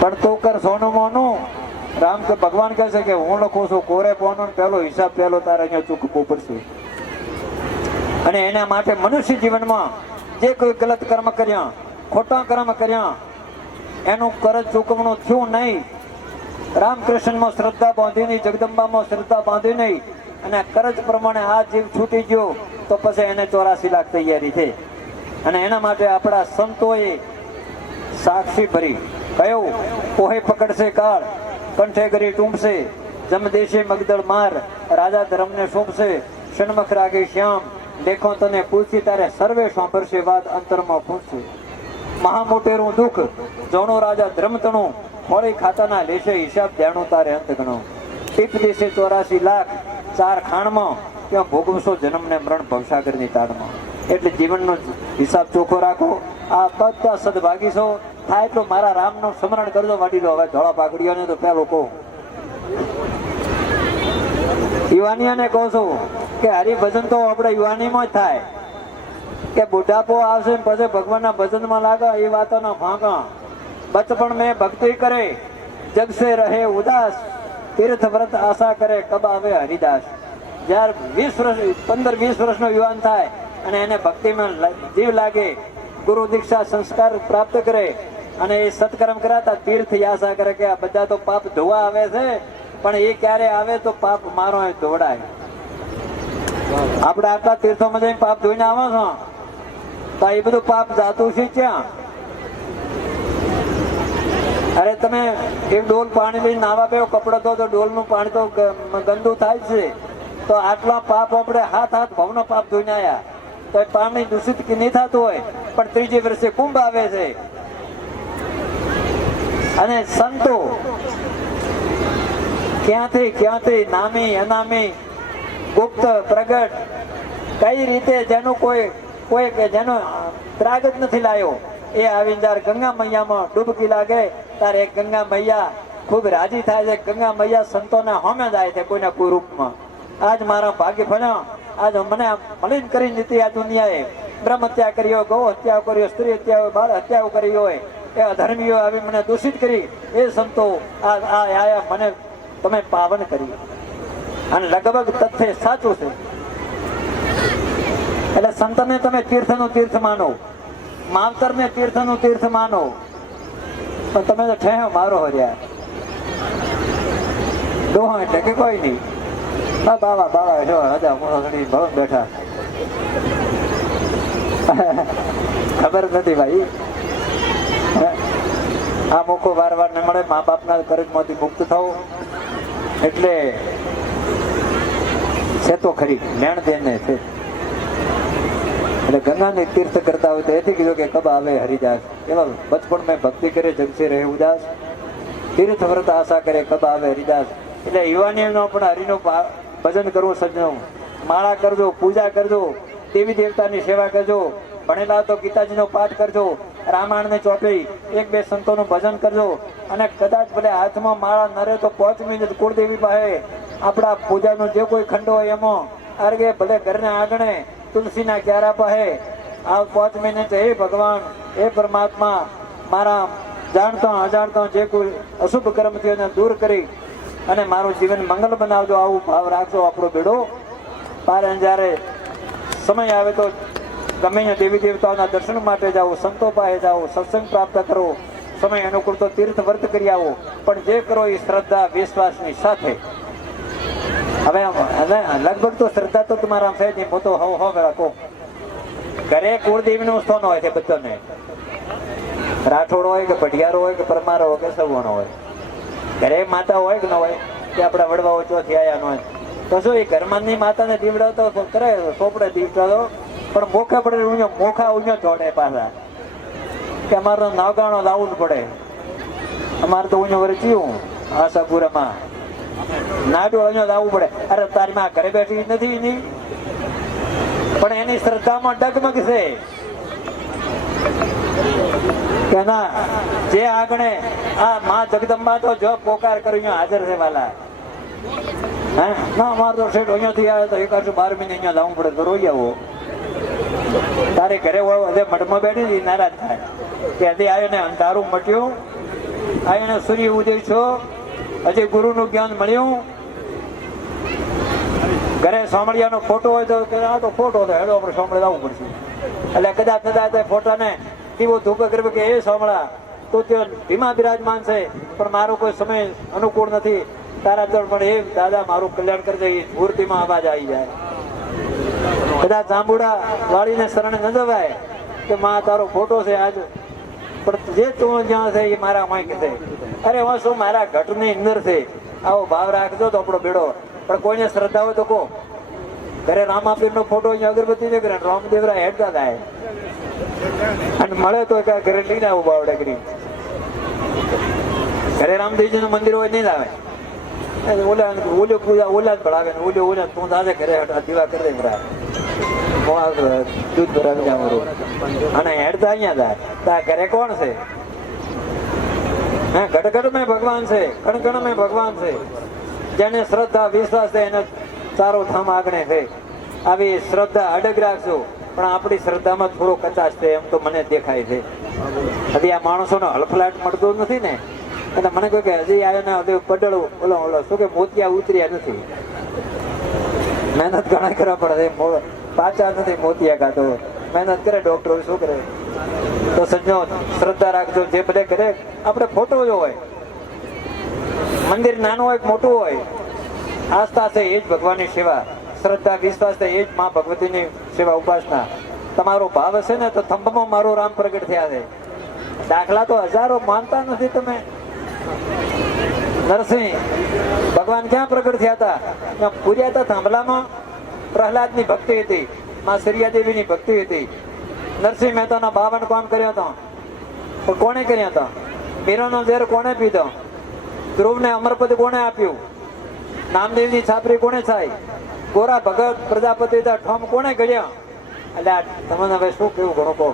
પણ તું કર સોનું મોનું. રામ કે ભગવાન કહે છે કે હું લખું છું કોરે પોનો, પહેલો હિસાબ પહેલો તારે અહીંયા ચૂકવવો પડશે. અને એના માટે મનુષ્ય જીવનમાં જે કોઈ ગલત કર્મ કર્યા, ખોટા કર્મ કર્યા, એનું કરજ ચૂકવણું થયું નહીં રામકૃષ્ણમાં શ્રદ્ધા બાંધી નહીં, જગદંબામાં શ્રદ્ધા બાંધી નહીં અને કરજ પ્રમાણે આ જીવ છૂટી ગયો તો પછી એને 84 લાખ તૈયારી થઈ. અને એના માટે આપણા સંતોએ સાક્ષી ભરી કયો કોહે પકડશે કાળ, કંઠે ગરી ટૂંપશે, જમદેશે મગદળ માર, રાજા ધર્મને સોંપશે, ષણમખ રાગે શ્યામ, લેખો તને પૂછી તારે સર્વે સાંભળશે વાત અંતરમાં પૂછશે. મહામોટેરું દુઃખ જોણો રાજા ધર્મતણું, હોળી ખાતાના લેશે હિસાબ જાણું તારે અંત ગણો. ટીપ દેશે 84 લાખ, 4 ખાણમાં ત્યાં ભોગવશો જન્મ ને મરણ ભવસાગરની તાડમાં. એટલે જીવનનો હિસાબ ચોખ્ખો રાખો. આ બધા સદભાગી છો, થાય એટલું મારા રામનું સ્મરણ કરજો વડીલો. હવે ધોળા પાઘડીઓને તો પેલો કહું, યુવાનીઓને કહું છું કે હરિભજન તો આપણે યુવાનીમાં જ થાય. કે બુઢાપો આવશે પછી ભગવાનના ભજનમાં લાગે એ વાતોના ભાંગા. બચપણ મેં ભક્તિ કરે જગ સે રહે ઉદાસ, તીર્થ વ્રત આશા કરે કબ આવે હરિદાસ. જ્યારે 15-20 વર્ષનો યુવાન થાય અને એને ભક્તિમાં જીવ લાગે, ગુરુ દીક્ષા સંસ્કાર પ્રાપ્ત કરે અને એ સત્કર્મ કરાતા તીર્થ આશા કરે કે આ બધા તો પાપ ધોવા આવે છે, પણ એ ક્યારે આવે તો પાપ મારો ધોવડાય. આપણે આટલા તીર્થોમાં જઈને પાપ ધોઈને આવો છો તો એ બધું પાપ જાતું છે ક્યાં? અરે તમે એક ડોલ પાણી લઈને નાવા બેવો, કપડો ધો તો ડોલનું પાણી તો ગંદુ થાય છે. તો આટલા પાપ આપણે હાથ ભવનો પાપ ધોઈને આવ્યા તો એ પાણી દૂષિત નહીં થતું હોય, પણ 3જી વર્ષે કુંભ આવે છે. અને સંતો ક્યાંથી નામી અનામી ગુપ્ત પ્રગટ કઈ રીતે જેનું કોઈ જેનો ત્રાગ જ નથી લાયો એ આવીને જયારે ગંગા મૈયામાં ડૂબકી લાગે ત્યારે એક ગંગા મૈયા ખૂબ રાજી થાય છે. ગંગા મૈયા સંતોના હોમે જાય છે કોઈના કોઈ રૂપમાં. આજ મારા ભાગ્ય ભણ્યો, આજ મને મલિન કરી દીધી આ દુનિયાએ. બ્રહ્મ હત્યા કરી હોય, ગૌ હત્યા કરી હોય, સ્ત્રી હત્યા હોય, બાળ હત્યાઓ કરી હોય, એ અધર્મીઓ આવી મને દૂષિત કરી, એ સંતો આયા મને તમે પાવન કરી. અને લગભગ તથ્ય સાચું છે. એટલે સંતને તમે તીર્થનું તીર્થ માનો, માવતરને તીર્થનું તીર્થ માનો, પણ તમે તો ઠેહો મારો હર્યા ડોહા એટલે કે કોઈ નહીં. બાવા જો હજા મોસડી ભવ બેઠા ખબર નથી ભાઈ. આ મોકો વાર ને મળે. મા બાપના કરજમાંથી મુક્ત થવું એટલે છે તો ખરી લેણ દેને છે. એટલે ગંગાને તીર્થ કરતા હોય તો એથી કીધું કે કબ આવે હરિદાસ. એવા બચપણ મેં ભક્તિ કરે જગસે રહે ઉદાસ, તીર્થ વ્રત આશા કરે કબ આવે હરિદાસ. એટલે યુવાનીનો પણ હરિનું ભજન કરવું સજ્જનો, માળા કરજો, પૂજા કરજો, દેવી દેવતાની સેવા કરજો, ભણેલા તો ગીતાજીનો પાઠ કરજો, રામાયણને ચોપડી 1-2 સંતોનું ભજન કરજો. અને કદાચ ભલે હાથમાં માળા નરે તો 5 મિનિટ કુળદેવી પાસે આપણા પૂજાનો જે કોઈ ખંડ હોય એમાં અર્ગે, ભલે ઘરના આંગણે તુલસીના ક્યારા પાસે આ 5 મિનિટ હે ભગવાન, હે પરમાત્મા, મારા જાણતો અજાણતો જે કોઈ અશુભ કર્મ થયો એને દૂર કરી અને મારું જીવન મંગલ બનાવજો. આવું ભાવ રાખજો. આપણો બેડો પાર. જ્યારે સમય આવે તો ગમે દેવી દેવતાઓના દર્શન માટે જાઓ, સંતો પાસે જાઓ, સત્સંગ પ્રાપ્ત કરો. સમય અનુકૂળ તો તીર્થ વ્રત કરી આવો, પણ જે કરો એ શ્રદ્ધા વિશ્વાસની સાથે. હવે લગભગ તો શ્રદ્ધા તો તમારા છે નહીં. હું તો હો રાખો ઘરે કુળદેવીનું સ્થાન હોય છે બધાને. રાઠોડ હોય કે ભટિયારો હોય કે પરમારો હોય કે સગવણો હોય, ઘરે માતા હોય કે ન હોય કે આપણા વડવાઓ ચોથી આયા ન હોય તો શું એ ઘરમાંની માતાને દીવડાવતો કરે, સોપડે દીવડાવતો, પણ મોખે પડે મોખા ઉഞ്ഞો જોડે પાછા કે અમારે નાગાણો લાવવું જ પડે. અમારે તો ઉഞ്ഞો વરચ્યું આશાપુરામાં નાડું અહીંયા લાવવું પડે. અરે તારી માં ઘરે બેઠી નથી એની, પણ એની શ્રદ્ધામાં ડગમગ છે કે ના જે આગણે આ માં જગદંબા તો જો પોકાર કર્યો હાજર છે વાલા. હે ના અમારે તો શેઠ અહીંયાથી આવે તો 112 મહિને અહીંયા લાવવું પડે તો રોઈ આવો. તારે ઘરે હોય મઠમાં બેઠી નારાજ થાય કે હજી આવ્યો ને અંધારું મટ્યું, આવ્યો ને સૂર્ય ઉદય છો, હજી ગુરુનું જ્ઞાન મળ્યું. ઘરે સોમળિયાનો ફોટો હોય તો આ તો ફોટો હતો, હેડો આપણે સોમળે લાવવું પડશે. એટલે કદાચ ફોટાને દીવો ધૂપ કર્યો કે એ સોમળા તો ત્યાં ધીમા બિરાજમાન છે, પણ મારો કોઈ સમય અનુકૂળ નથી તારા તળ, પણ એ દાદા મારું કલ્યાણ કરી દે, મૂર્તિમાં અવાજ આવી જાય. કદાચ જાંબુડા વાળીને શરણે ન જવાય કે માં તારો ફોટો છે આજ, પણ જે તું જ્યાં છે એ મારા માં છે. અરે હું શું મારા ઘટની અંદર છે, આવો ભાવ રાખજો તો આપણો બેડો. પણ કોઈને શ્રદ્ધા હોય તો કહો, ઘરે રામાપીર નો ફોટો અહીંયા અગરબત્તી ને કરે, રામદેવરા હેડતા થાય અને મળે તો ઘરે લઈને આવું બાવડે કરી. ઘરે રામદેવજી નું મંદિર હોય નહીં લાવે, ઓલા પૂજા ઓલા જ ભળાવે ને ઓલા તું દાદે ઘરે દીવા કરી દે ભરા દૂધ ભરાવી જાવ અને હેડતા અહીંયા જાય. તા ઘરે કોણ છે? હા, ઘટઘટ મેં ભગવાન છે, કણ કણ મેં ભગવાન છે. જેને શ્રદ્ધા વિશ્વાસ છે એને સારો ધામ આગળ છે. આવી શ્રદ્ધા અડગ રાખજો, પણ આપણી શ્રદ્ધામાં થોડો કચાશ છે એમ તો મને દેખાય છે. હજી આ માણસોનો હલફલાટ મળતો નથી ને, એટલે મને કહે કે હજી આવ્યો ને પડળ ઓલો ઓલો શું કે મોતિયા ઉતર્યા નથી. મહેનત ઘણા કરવા પડે, પાછા નથી મોતિયા કાઢો, મહેનત કરે ડોક્ટર શું કરે. તો સજ્જો શ્રદ્ધા રાખજો, જે બધે કરે. આપણે ફોટો જો હોય, મંદિર નાનું હોય મોટું હોય, આસ્થા છે એ જ ભગવાનની સેવા, શ્રદ્ધા વિશ્વાસ છે એ જ માં ભગવતીની સેવા ઉપાસના. તમારો ભાવ હશે ને તો થંભમાં મારો રામ પ્રગટ થયા છે. દાખલા તો હજારો માનતા નથી તમે. નરસિંહ ભગવાન ક્યાં પ્રગટ થયા હતા? પૂર્યા હતા થાંભલામાં. પ્રહલાદની ભક્તિ હતી, માં સરિયાદેવીની ભક્તિ હતી. નરસિંહ મહેતાના 52 કામ કર્યા હતા, પણ કોણે કર્યા હતા? મીરાનો ઝેર કોણે પીધો? ધ્રુવને અમરપદ કોણે આપ્યું? નામદેવની છાપરી કોણે થાય? ગોરા ભગત પ્રજાપતિ ઠોમ કોણે ગળ્યા? એટલે તમને હવે શું કેવું ઘણું કહો.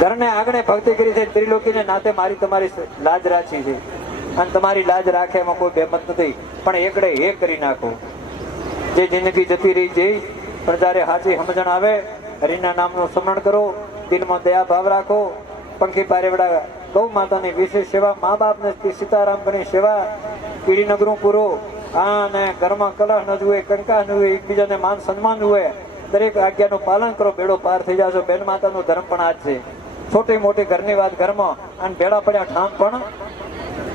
ઘરને આંગણે ભક્તિ કરી છે, ત્રિલોકીને નાતે મારી તમારી લાજ રાખી છે, અને તમારી લાજ રાખે એમાં કોઈ બેમત નથી. પણ એકડે એક કરી નાખો. જે જિંદગી જતી રહી જઈ, પણ જયારે સાચી સમજણ આવે, હરિના નામનું સ્મરણ કરો, દિલમાં દયા ભાવ રાખો. પંખી પારેવડા ગૌ માતાની વિશેષ સેવા, મા બાપને સીતારામની સેવા, કીડી નગરું પૂરો. હા, અને ઘરમાં કલહ ન જુએ, કંકા ન જુએ, એકબીજાને માન સન્માન જુએ. દરેક આજ્ઞાનું પાલન કરો, બેડો પાર થઈ જાશો. બેન માતાનું ધર્મ પણ આજ છે. છોટી મોટી ઘરની વાત ઘરમાં, અને ભેળા પડ્યા ઠામ પણ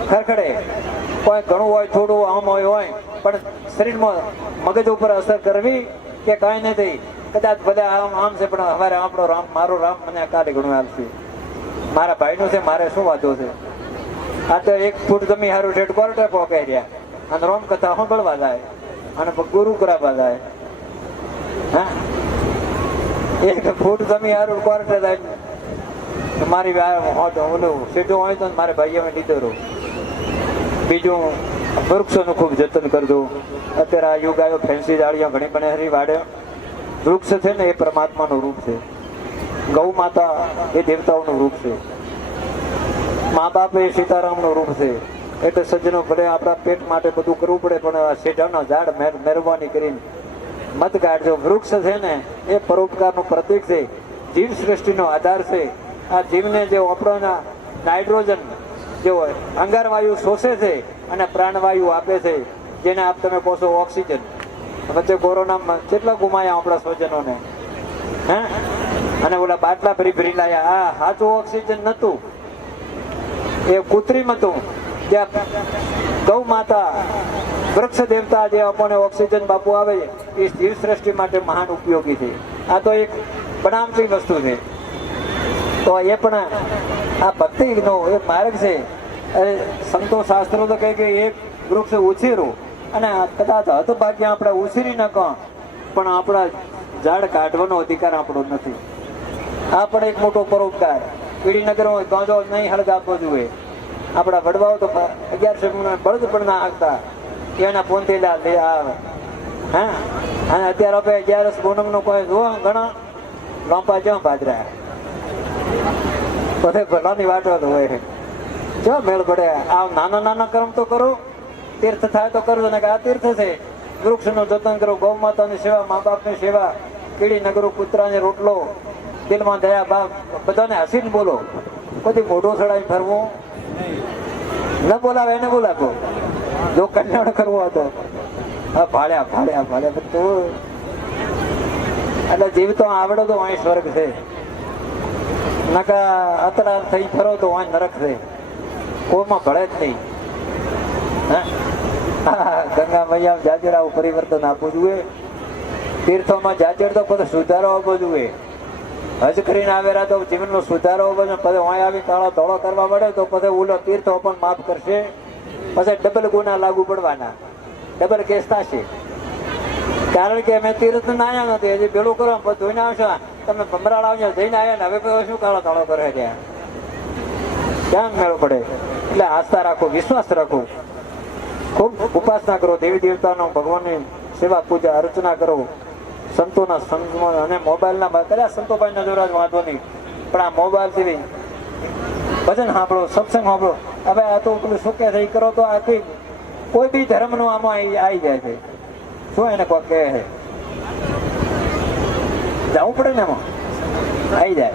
ખરખડે. કોઈ ઘણું હોય થોડું આમ હોય, પણ શરીરમાં મગજ ઉપર અસર કરવી કે કાંઈ નથી. કદાચ બધા આમ છે, પણ અમારે આપણો રામ, મારો રામ મને કાલે ઘણું આવશે. મારા ભાઈનું છે, મારે શું વાંધો છે? આ તો 1 ફૂટ જમી હારું ઠેઠ કોર્ટે પહોંચાઈ રહ્યા, અને રોમ કથા સાંભળવા જાય અને ગુરુ કરાવવા જાય. હા, 1 ફૂટ જમી હારું કોર્ટે જાય. મારી ઓલું સીધું હોય તો મારે ભાઈ અમે લીધો રહું. બીજું વૃક્ષોનું ખૂબ જતન કરજો. અત્યારે આ યુગ આવ્યો, ફેન્સી જાળીઓ ઘણી બને હરી વાડે. વૃક્ષ છે ને એ પરમાત્માનું રૂપ છે, ગૌ માતા એ દેવતાઓનું રૂપ છે, મા બાપ એ સીતારામનું રૂપ છે. એટલે સજ્જનો ભલે આપણા પેટ માટે બધું કરવું પડે, પણ આ શેઢાનો ઝાડ મહેરબાની કરીને મત કાઢજો. વૃક્ષ છે ને એ પરોપકારનું પ્રતીક છે, જીવ સૃષ્ટિનો આધાર છે. આ જીવને જે આપણોના નાઇટ્રોજન જે હોય અંગારવાયુ શોષે છે અને પ્રાણવાયુ આપે છે, જેને આપ તમે કહો છો ઓક્સિજન. વચ્ચે કોરોનામાં કેટલા ગુમાયા આપણા સ્વજનોને, હે? અને ઓલા બાટલા ભરી લાયા. આ સાચું ઓક્સિજન નતું, એ કૃત્રિમ હતું. જ્યાં ગૌ માતા, વૃક્ષ દેવતા જે આપણને ઓક્સિજન બાપુ આવે એ જીવ સૃષ્ટિ માટે મહાન ઉપયોગી છે. આ તો એક બનાવટી વસ્તુ છે. તો એ પણ આ ભક્તિનો એક માર્ગ છે. સંતો શાસ્ત્રો તો કહે કે એક વૃક્ષ ઉછેરું, અને કદાચ હતભાગ્ય આપણે ઉછેરી ન કહો, પણ આપણા ઝાડ કાઢવાનો અધિકાર આપણો નથી. આ પણ એક મોટો પરોપકાર. કીડીનગર હોય ગાંજો નહીં હળગાવવો જોઈએ. આપણા વડવાઓ તો 1100 બળદ પણ ના હાંકતા, એના પોંતેલા લે આવે. હા, અને અત્યારે આપણે 11 પૂનમનો કોઈ જોવા ઘણા લોંપા જ્યાં ભાદરા બધે ભલાની વાટો તો હોય. જો મેળ પડે આ નાના નાના કર્મ તો કરો, તીર્થ થાય તો કરજો ને. કે આ તીર્થ છે, વૃક્ષનું જતન કરો, ગૌ માતાની સેવા, મા બાપની સેવા, કીડી નગરું, કૂતરાને રોટલો, દિલમાં દયા ભાવ. બધાને હસીને બોલો, બધી મોઢું ચડાવી ફરવું ન. બોલાવે એને બોલાવો. જો કલ્યાણ કરવો હતો હા ભાડ્યા ભાડ્યા ભાડ્યા બધું. એટલે જીવ તો આવડો તો અહીં સ્વર્ગ છે. નકા અતડા થઈ ફરો તો વાંચ નરક રહે, કોમાં ભળે જ નહીં. ગંગા મૈયા જાજર આવું પરિવર્તન આપવું જોઈએ. તીર્થોમાં જાજર તો પછી સુધારો આવવો જોઈએ. હજ કરીને આવેલા તો જીવનનો સુધારો આવવો જોઈએ. પછી વાંય આવી કાળો ધોળો કરવા મળે તો પછી ઓલો તીર્થો પણ માફ કરશે. પછી ડબલ ગુના લાગુ પડવાના, ડબલ કેસ થશે. કારણ કે અમે તીર્થ ના આવ્યા નથી, હજી પેલું કરો પછી ધોઈને આવશો. તમે ભમરાળ આવ્યા જઈને આવ્યા ને હવે પછી શું કાળો ધોળો કરે ત્યાં, ક્યાં મેળો પડે? એટલે આસ્થા રાખો, વિશ્વાસ રાખો, ખૂબ ઉપાસના કરો, દેવી દેવતાનો, ભગવાનની સેવા પૂજા અર્ચના કરો, સંતોના સંગમાં. અને મોબાઈલના કર્યા સંતોભાઈના જોરા વાંધો નહીં, પણ આ મોબાઈલ થી ભજન સાંભળો, સત્સંગ સાંભળો. હવે આ તો પેલું શું કે છે એ કરો તો આ કોઈ બી ધર્મનું આમાં આવી જાય છે. શું એને કોઈ કહે છે, જવું પડે ને એમાં આવી જાય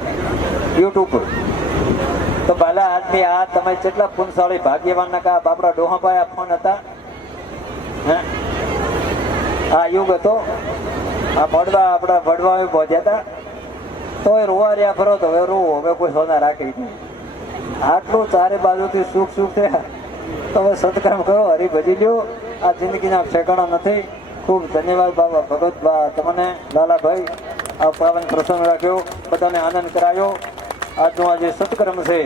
યુટ્યુબ પર. તો ભલા આદમી આ તમે કેટલા પુનશાળી ભાગ્યવાન ના કા બાપરા ડોહાભાઈ આ ફોન હતા. આ યુગ હતો. આ મળવા આપણા વડવા પહોંચ્યા હતા તો એ રોવા રહ્યા ફરો તો હવે રોવો, હવે કોઈ સોના રાખી નહીં. આટલું ચારે બાજુથી સુખ સુખ થયા તો હવે સત્કર્મ કરો, હરિભજી લ્યો. આ જિંદગીના ઠેકાણા નથી. ખૂબ ધન્યવાદ બાબા ભગત બા તમને, લાલાભાઈ, આ પાવન પ્રસંગ રાખ્યો, બધાને આનંદ કરાયો. આજનો આ જે સત્કર્મ છે,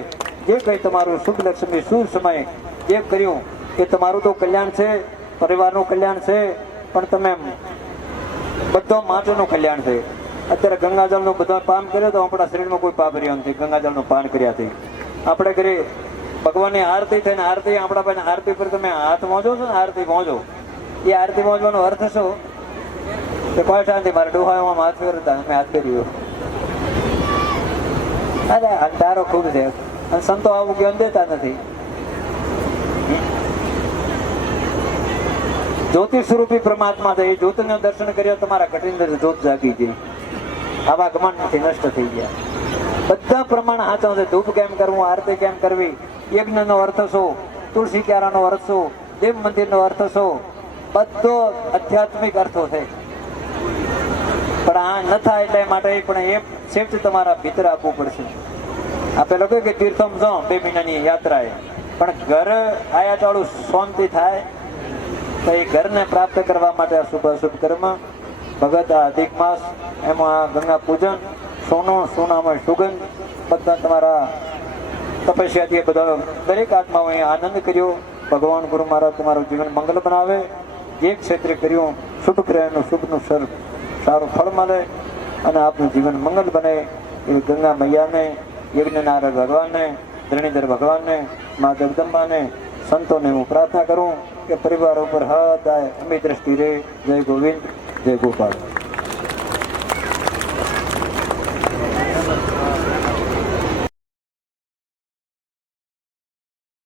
જે કંઈ તમારું શુભ લક્ષ્મી શુભ સમય જે કર્યું એ તમારું તો કલ્યાણ છે, પરિવારનું કલ્યાણ છે, પણ તમે બધો માટેનું કલ્યાણ છે. અત્યારે ગંગાજળનું બધા પાન કર્યો તો આપણા શરીરમાં કોઈ પાપ રહ્યો નથી. ગંગાજળનું પાન કર્યાથી આપણે કરી ભગવાનની આરતી થઈને, આરતી આપણા પાસે આરતી પર તમે હાથ મોજો છો ને, આરતી મોજો. એ આરતી મોજવાનો અર્થ શું કે કોઈ શાંતિ મારે ડોહામાં હાથ ફેરતા અમે હાથ ફેર્યો. અરે અંધારો ખૂબ છે અને સંતો આવું જ્ઞાન દેતા નથી. જ્યોતિ સ્વરૂપી પરમાત્મા છે. એ જ્યોતિનું દર્શન કર્યો તમારા કઠિન જ્યોત જાગી ગઈ. આવા ઘમંડથી નષ્ટ થઈ ગયા. બધા પ્રમાણ સાચો છે. ધૂપ કેમ કરવું, આરતી કેમ કરવી, યજ્ઞનો અર્થ શું, તુલસી ક્યારાનો અર્થ શું, દેવ મંદિરનો અર્થ શું, બધો આધ્યાત્મિક અર્થો છે. પણ આ ન થાય એટલે માટે પણ એ સેફ્ટ તમારા ભીતર આપવું પડશે. આપે લોકો કે તીર્થમ જાઓ 2 મહિનાની યાત્રાએ, પણ ઘર આયા ચાળું શાંતિ થાય તો એ ઘરને પ્રાપ્ત કરવા માટે આ શુભ અશુભ કર્મ, ભગત, આ અધિક માસ, એમાં ગંગા પૂજન, સોનામાં સુગંધ, બધા તમારા તપસ્યાથી બધા દરેક આત્માઓએ આનંદ કર્યો. ભગવાન ગુરુ મહારાજ તમારું જીવન મંગલ બનાવે. જે ક્ષેત્રે કર્યું શુભ ક્રિયાનું શુભનું સારું ફળ મળે અને આપનું જીવન મંગલ બને. એ ગંગા મૈયાને, યજ્ઞનારાયણ ભગવાનને, ધરણીધર ભગવાનને, મા જગદંબાને, સંતોને હું પ્રાર્થના કરું કે પરિવાર ઉપર હદાય અમી દ્રષ્ટિ રહે. જય ગોવિંદ, જય ગોપાલ.